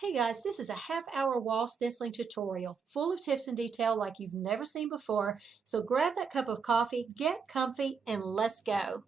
Hey guys, this is a half-hour wall stenciling tutorial full of tips and detail like you've never seen before. So grab that cup of coffee, get comfy, and let's go.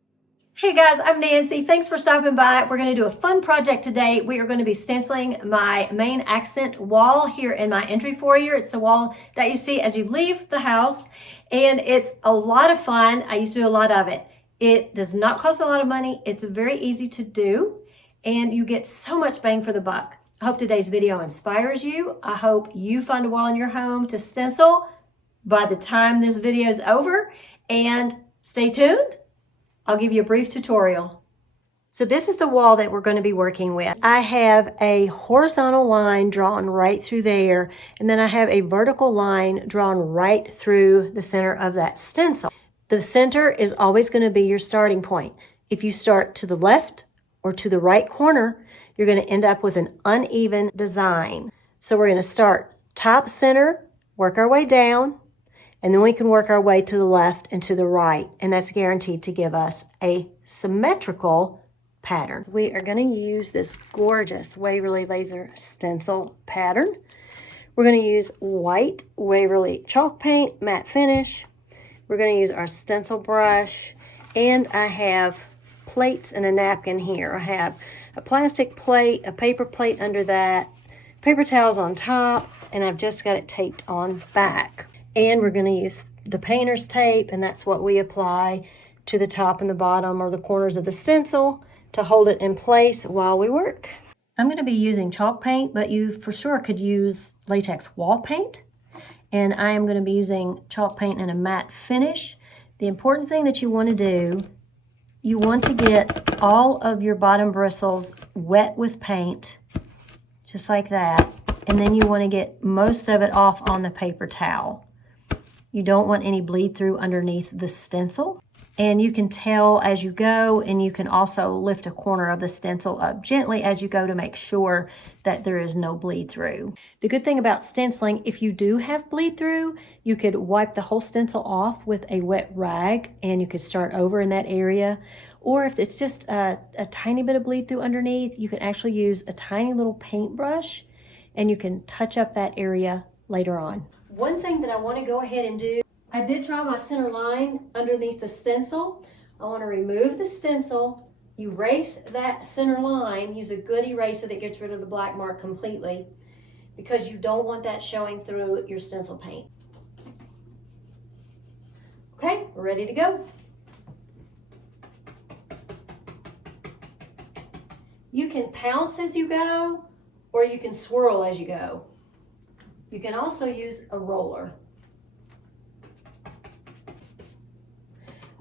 Hey guys, I'm Nancy. Thanks for stopping by. We're going to do a fun project today. We are going to be stenciling my main accent wall here in my entry foyer. It's the wall that you see as you leave the house, and it's a lot of fun. I used to do a lot of it. It does not cost a lot of money. It's very easy to do, and you get so much bang for the buck. I hope today's video inspires you. I hope you find a wall in your home to stencil by the time this video is over, and stay tuned. I'll give you a brief tutorial. So this is the wall that we're going to be working with. I have a horizontal line drawn right through there, and then I have a vertical line drawn right through the center of that stencil. The center is always going to be your starting point. If you start to the left or to the right corner, you're going to end up with an uneven design. So we're going to start top center, work our way down, and then we can work our way to the left and to the right, and that's guaranteed to give us a symmetrical pattern. We are going to use this gorgeous Waverly laser stencil pattern. We're going to use white Waverly chalk paint, matte finish. We're going to use our stencil brush, and I have plates and a napkin here. I have a plastic plate, a paper plate under that, paper towels on top, and I've just got it taped on back. And we're going to use the painter's tape, and that's what we apply to the top and the bottom or the corners of the stencil to hold it in place while we work. I'm going to be using chalk paint, but you for sure could use latex wall paint. And I am going to be using chalk paint in a matte finish. The important thing that you want to do, you want to get all of your bottom bristles wet with paint, just like that. And then you want to get most of it off on the paper towel. You don't want any bleed through underneath the stencil. And you can tell as you go, and you can also lift a corner of the stencil up gently as you go to make sure that there is no bleed through. The good thing about stenciling, if you do have bleed through, you could wipe the whole stencil off with a wet rag, and you could start over in that area. Or if it's just a tiny bit of bleed through underneath, you can actually use a tiny little paintbrush, and you can touch up that area later on. One thing that I want to go ahead and do, I did draw my center line underneath the stencil. I want to remove the stencil, erase that center line, use a good eraser that gets rid of the black mark completely, because you don't want that showing through your stencil paint. Okay, we're ready to go. You can pounce as you go, or you can swirl as you go. You can also use a roller.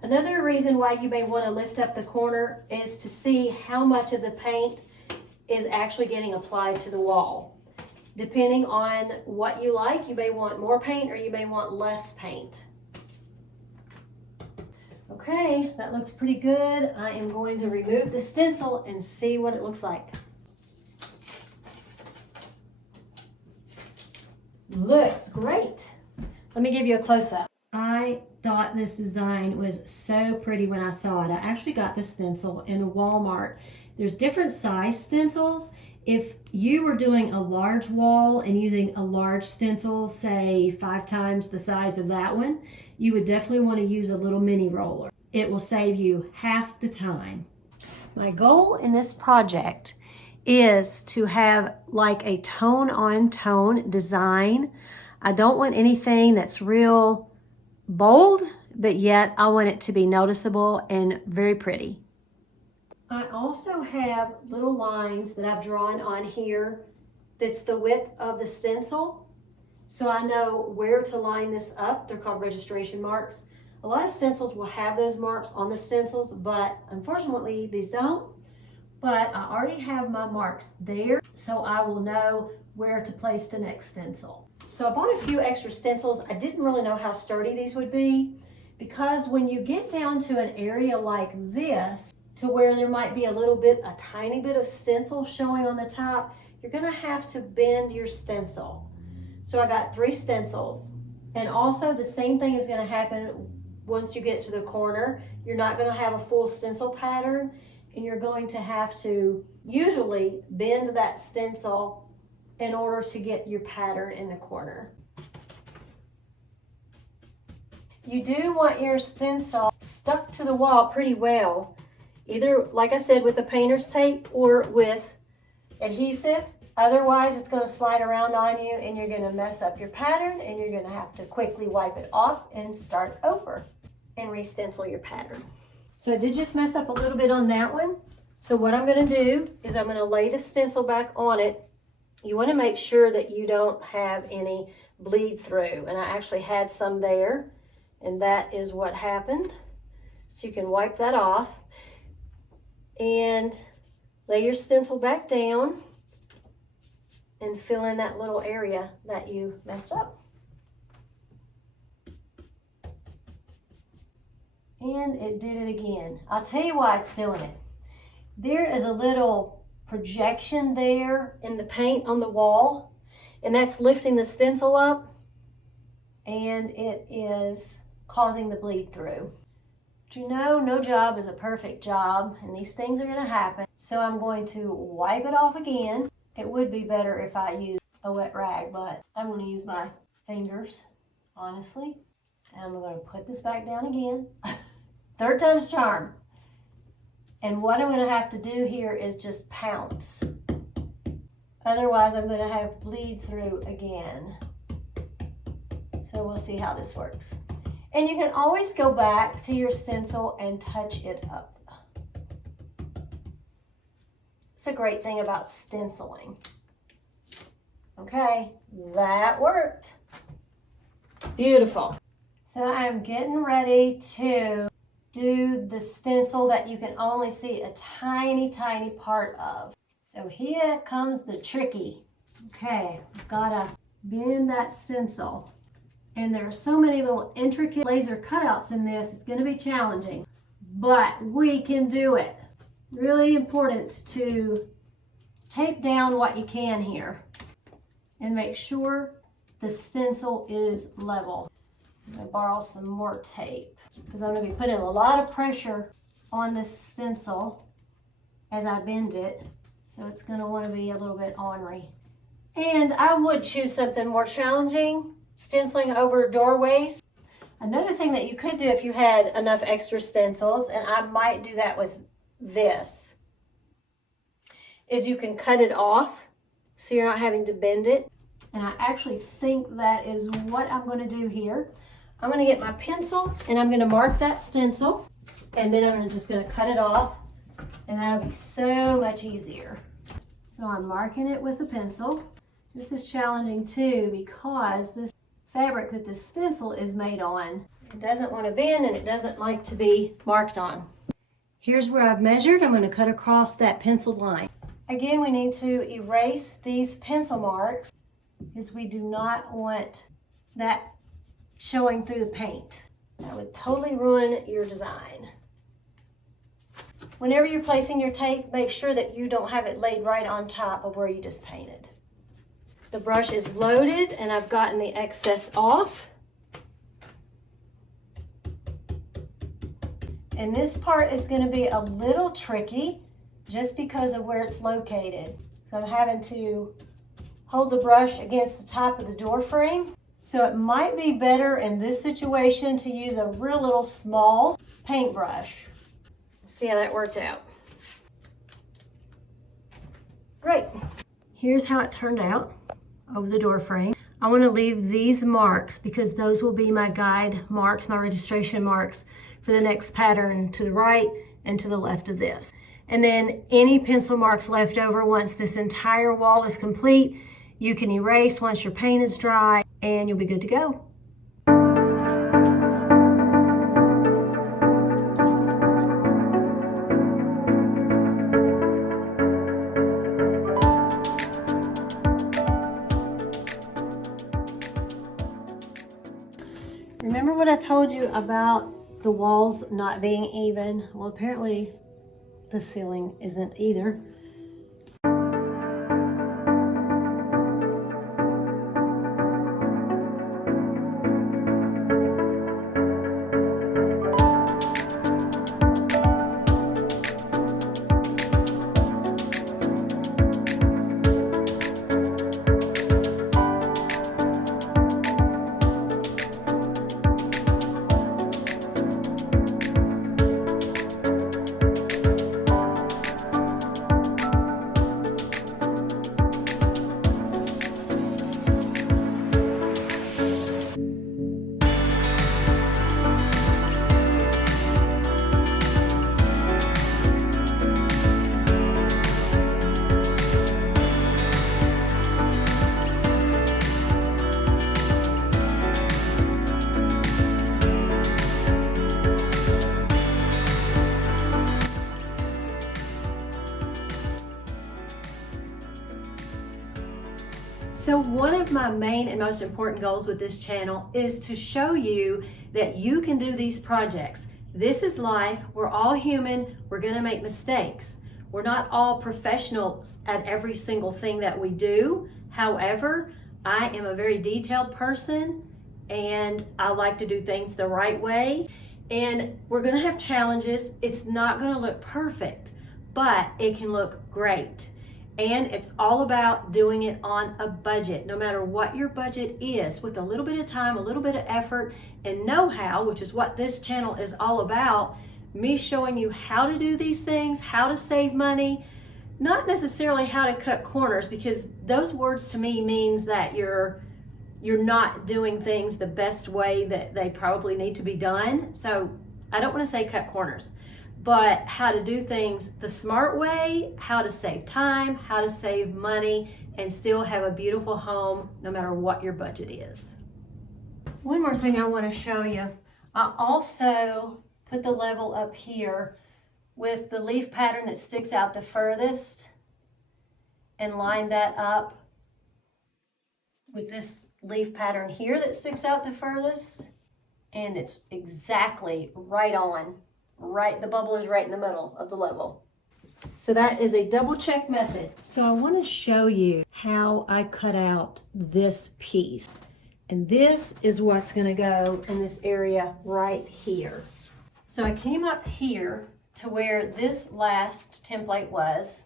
Another reason why you may want to lift up the corner is to see how much of the paint is actually getting applied to the wall. Depending on what you like, you may want more paint or you may want less paint. Okay, that looks pretty good. I am going to remove the stencil and see what it looks like. Looks great. Let me give you a close-up. I thought this design was so pretty when I saw it. I actually got this stencil in Walmart. There's different size stencils. If you were doing a large wall and using a large stencil, say 5 times the size of that one, you would definitely want to use a little mini roller. It will save you half the time. My goal in this project is to have like a tone on tone design. I don't want anything that's real bold, but yet I want it to be noticeable and very pretty. I also have little lines that I've drawn on here that's the width of the stencil, so I know where to line this up. They're called registration marks. A lot of stencils will have those marks on the stencils, but unfortunately these don't. But I already have my marks there, so I will know where to place the next stencil. So I bought a few extra stencils. I didn't really know how sturdy these would be, because when you get down to an area like this, to where there might be a tiny bit of stencil showing on the top, you're gonna have to bend your stencil. So I got 3 stencils. And also the same thing is gonna happen once you get to the corner. You're not gonna have a full stencil pattern, and you're going to have to usually bend that stencil in order to get your pattern in the corner. You do want your stencil stuck to the wall pretty well, either, like I said, with the painter's tape or with adhesive. Otherwise, it's going to slide around on you and you're going to mess up your pattern, and you're going to have to quickly wipe it off and start over and re-stencil your pattern. So I did just mess up a little bit on that one. So what I'm going to do is I'm going to lay the stencil back on it. You want to make sure that you don't have any bleed through, and I actually had some there, and that is what happened. So you can wipe that off and lay your stencil back down and fill in that little area that you messed up. And it did it again. I'll tell you why it's doing it. There is a little projection there in the paint on the wall, and that's lifting the stencil up, and it is causing the bleed through. But you know, no job is a perfect job, and these things are going to happen. So I'm going to wipe it off again. It would be better if I used a wet rag, but I'm going to use my fingers, honestly. And I'm going to put this back down again. Third time's charm. And what I'm going to have to do here is just pounce. Otherwise, I'm going to have bleed through again. So we'll see how this works. And you can always go back to your stencil and touch it up. It's a great thing about stenciling. Okay, that worked. Beautiful. So I'm getting ready to do the stencil that you can only see a tiny, tiny part of. So here comes the tricky. Okay, I've got to bend that stencil. And there are so many little intricate laser cutouts in this, it's going to be challenging. But we can do it. Really important to tape down what you can here and make sure the stencil is level. I'm going to borrow some more tape because I'm going to be putting a lot of pressure on this stencil as I bend it, so it's going to want to be a little bit ornery. And I would choose something more challenging, stenciling over doorways. Another thing that you could do if you had enough extra stencils, and I might do that with this, is you can cut it off so you're not having to bend it. And I actually think that is what I'm going to do here. I'm going to get my pencil and I'm going to mark that stencil, and then I'm just going to cut it off, and that'll be so much easier. So I'm marking it with a pencil. This is challenging too because this fabric that this stencil is made on, it doesn't want to bend and it doesn't like to be marked on. Here's where I've measured. I'm going to cut across that pencil line. Again, we need to erase these pencil marks because we do not want that showing through the paint. That would totally ruin your design. Whenever you're placing your tape, make sure that you don't have it laid right on top of where you just painted. The brush is loaded and I've gotten the excess off. And this part is going to be a little tricky just because of where it's located. So I'm having to hold the brush against the top of the door frame. So it might be better in this situation to use a real little small paintbrush. See how that worked out. Great. Here's how it turned out over the door frame. I want to leave these marks because those will be my guide marks, my registration marks for the next pattern to the right and to the left of this. And then any pencil marks left over once this entire wall is complete, you can erase once your paint is dry and you'll be good to go. Remember what I told you about the walls not being even? Well, apparently the ceiling isn't either. So one of my main and most important goals with this channel is to show you that you can do these projects. This is life. We're all human. We're going to make mistakes. We're not all professionals at every single thing that we do. However, I am a very detailed person and I like to do things the right way. And we're going to have challenges. It's not going to look perfect, but it can look great. And it's all about doing it on a budget, no matter what your budget is, with a little bit of time, a little bit of effort, and know-how, which is what this channel is all about. Me showing you how to do these things, how to save money, not necessarily how to cut corners, because those words to me means that you're not doing things the best way that they probably need to be done. So I don't want to say cut corners, but how to do things the smart way, how to save time, how to save money, and still have a beautiful home no matter what your budget is. One more thing I want to show you. I also put the level up here with the leaf pattern that sticks out the furthest and line that up with this leaf pattern here that sticks out the furthest, and it's exactly right on. Right, the bubble is right in the middle of the level. So that is a double check method. So I want to show you how I cut out this piece. And this is what's going to go in this area right here. So I came up here to where this last template was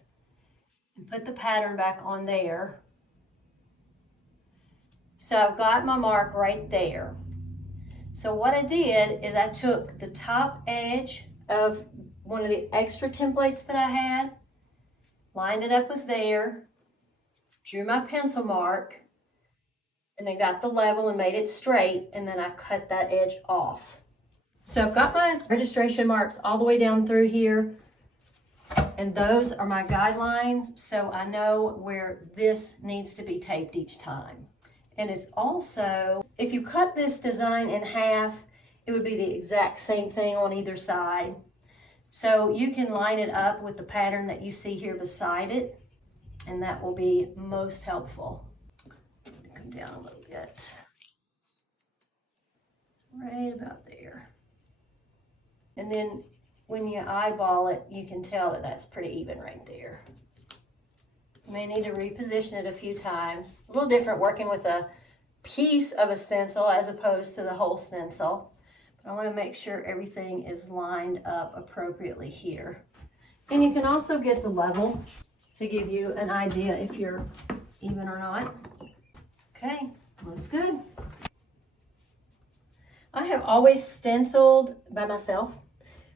and put the pattern back on there. So I've got my mark right there. So what I did is I took the top edge of one of the extra templates that I had, lined it up with there, drew my pencil mark, and then got the level and made it straight, and then I cut that edge off. So I've got my registration marks all the way down through here, and those are my guidelines, so I know where this needs to be taped each time. And it's also, if you cut this design in half, it would be the exact same thing on either side. So you can line it up with the pattern that you see here beside it, and that will be most helpful. Come down a little bit. Right about there. And then when you eyeball it, you can tell that that's pretty even right there. You may need to reposition it a few times. It's a little different working with a piece of a stencil as opposed to the whole stencil. But I want to make sure everything is lined up appropriately here. And you can also get the level to give you an idea if you're even or not. Okay, looks good. I have always stenciled by myself.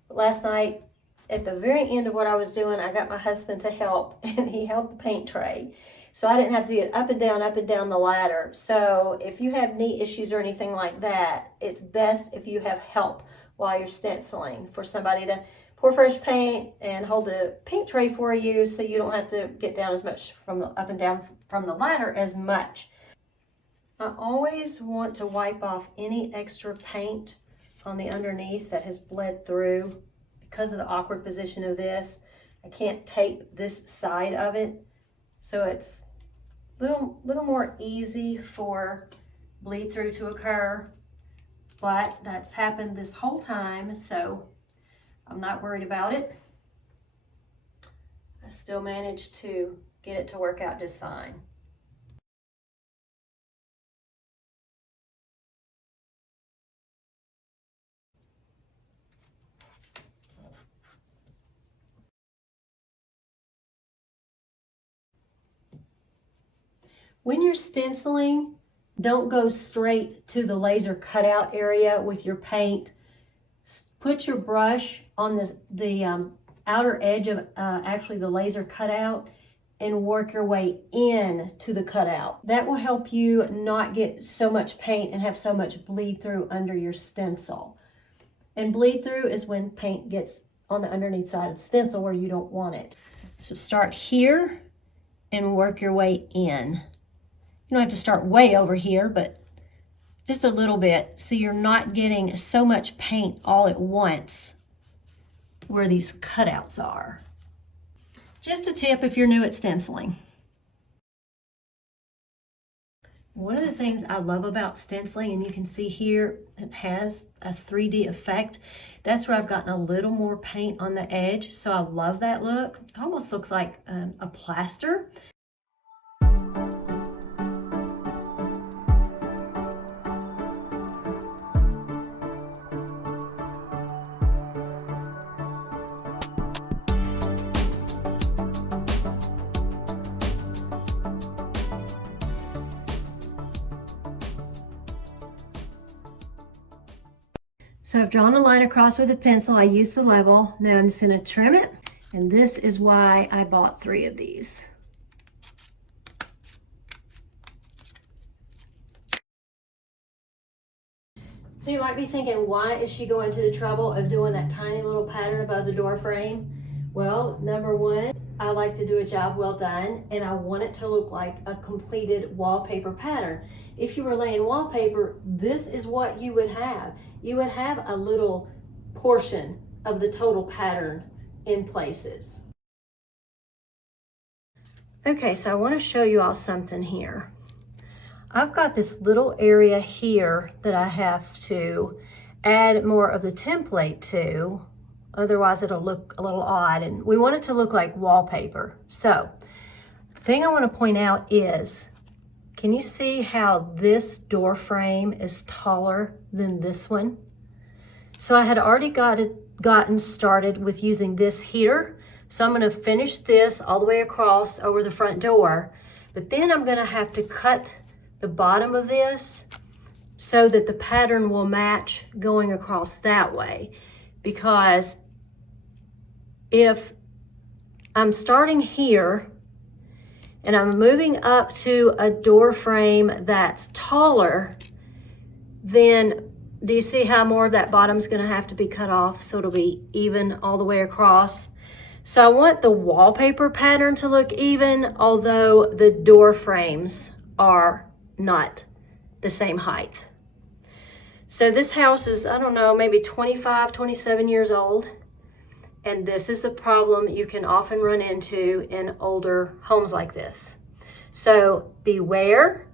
But last night, at the very end of what I was doing, I got my husband to help, and he held the paint tray. So I didn't have to get up and down the ladder. So if you have knee issues or anything like that, it's best if you have help while you're stenciling, for somebody to pour fresh paint and hold the paint tray for you, so you don't have to get down as much from the up and down from the ladder as much. I always want to wipe off any extra paint on the underneath that has bled through. Because of the awkward position of this, I can't tape this side of it, so it's a little more easy for bleed through to occur, but that's happened this whole time, so I'm not worried about it. I still managed to get it to work out just fine. When you're stenciling, don't go straight to the laser cutout area with your paint. Put your brush on the outer edge of actually the laser cutout and work your way in to the cutout. That will help you not get so much paint and have so much bleed through under your stencil. And bleed through is when paint gets on the underneath side of the stencil where you don't want it. So start here and work your way in. You don't have to start way over here, but just a little bit, so you're not getting so much paint all at once where these cutouts are. Just a tip if you're new at stenciling. One of the things I love about stenciling, and you can see here, it has a 3D effect. That's where I've gotten a little more paint on the edge, so I love that look. It almost looks like a plaster. So I've drawn a line across with a pencil. I used the level. Now I'm just going to trim it. And this is why I bought 3 of these. So you might be thinking, why is she going to the trouble of doing that tiny little pattern above the door frame? Well, number one, I like to do a job well done, and I want it to look like a completed wallpaper pattern. If you were laying wallpaper, this is what you would have. You would have a little portion of the total pattern in places. Okay, so I want to show you all something here. I've got this little area here that I have to add more of the template to, otherwise it'll look a little odd, and we want it to look like wallpaper. So the thing I want to point out is, can you see how this door frame is taller than this one? So I had already gotten started with using this here. So I'm going to finish this all the way across over the front door, but then I'm going to have to cut the bottom of this so that the pattern will match going across that way. Because if I'm starting here and I'm moving up to a door frame that's taller, then do you see how more of that bottom's going to have to be cut off so it'll be even all the way across? So I want the wallpaper pattern to look even, although the door frames are not the same height. So this house is, I don't know, maybe 25, 27 years old. And this is the problem you can often run into in older homes like this. So beware,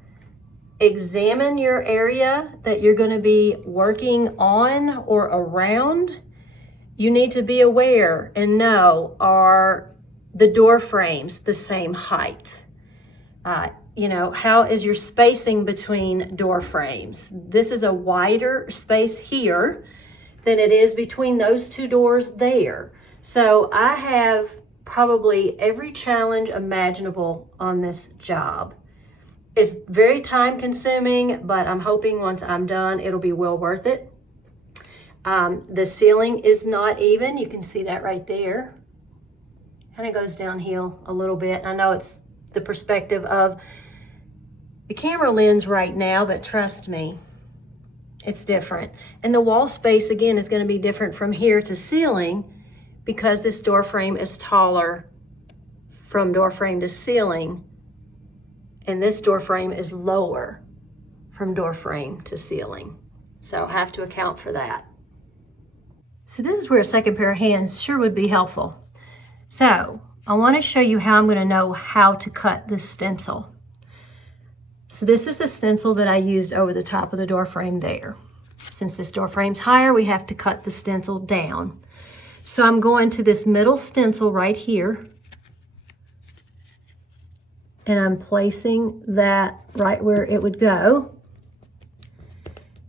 examine your area that you're going to be working on or around. You need to be aware and know, are the door frames the same height? You know, how is your spacing between door frames? This is a wider space here than it is between those two doors there. So I have probably every challenge imaginable on this job. It's very time consuming, but I'm hoping once I'm done, it'll be well worth it. The ceiling is not even. You can see that right there. Kind of goes downhill a little bit. I know it's the perspective of the camera lens right now, but trust me, it's different. And the wall space, again, is going to be different from here to ceiling because this door frame is taller from door frame to ceiling, and this door frame is lower from door frame to ceiling. So I have to account for that. So this is where a second pair of hands sure would be helpful. So I want to show you how I'm going to know how to cut this stencil. So this is the stencil that I used over the top of the door frame there. Since this door frame's higher, we have to cut the stencil down. So I'm going to this middle stencil right here, and I'm placing that right where it would go.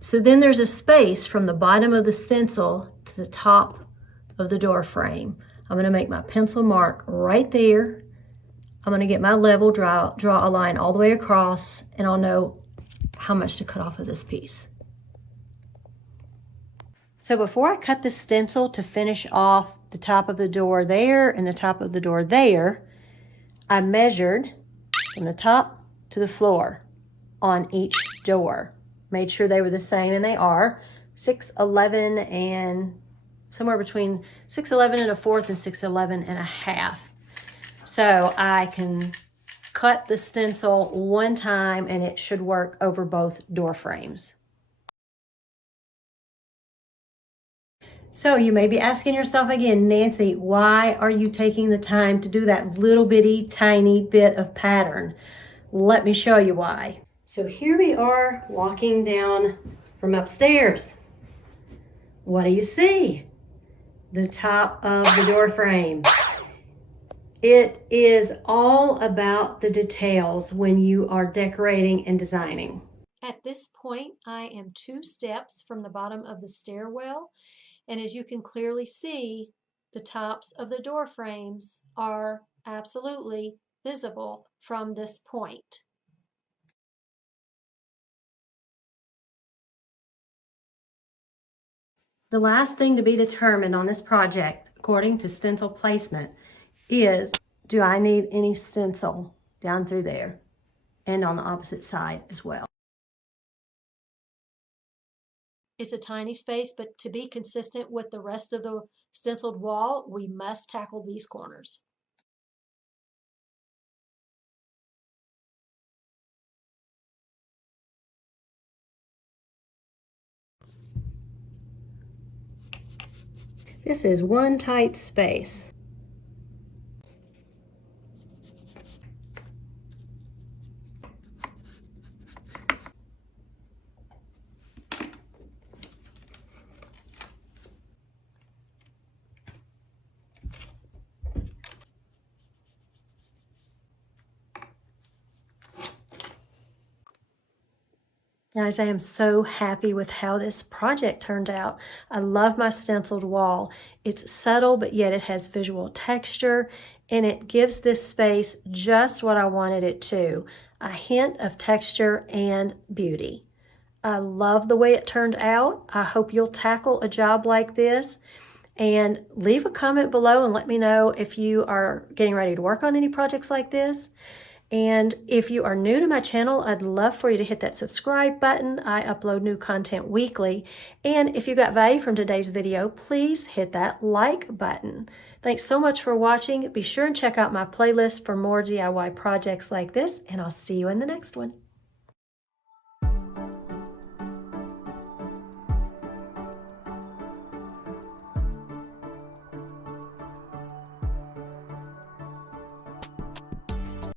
So then there's a space from the bottom of the stencil to the top of the door frame. I'm going to make my pencil mark right there. I'm going to get my level, draw a line all the way across, and I'll know how much to cut off of this piece. So before I cut the stencil to finish off the top of the door there and the top of the door there, I measured from the top to the floor on each door. Made sure they were the same, and they are. 6'11" and somewhere between 6'11" and a fourth and 6'11" and a half. So I can cut the stencil one time and it should work over both door frames. So you may be asking yourself again, Nancy, why are you taking the time to do that little bitty tiny bit of pattern? Let me show you why. So here we are walking down from upstairs. What do you see? The top of the door frame. It is all about the details when you are decorating and designing. At this point, I am 2 steps from the bottom of the stairwell, and as you can clearly see, the tops of the door frames are absolutely visible from this point. The last thing to be determined on this project, according to stencil placement, is do I need any stencil down through there and on the opposite side as well. It's a tiny space, but to be consistent with the rest of the stenciled wall, we must tackle these corners. This is one tight space. Guys, I am so happy with how this project turned out. I love my stenciled wall. It's subtle, but yet it has visual texture, and it gives this space just what I wanted it to, a hint of texture and beauty. I love the way it turned out. I hope you'll tackle a job like this, and leave a comment below and let me know if you are getting ready to work on any projects like this. And if you are new to my channel, I'd love for you to hit that subscribe button. I upload new content weekly. And if you got value from today's video, please hit that like button. Thanks so much for watching. Be sure and check out my playlist for more DIY projects like this, and I'll see you in the next one.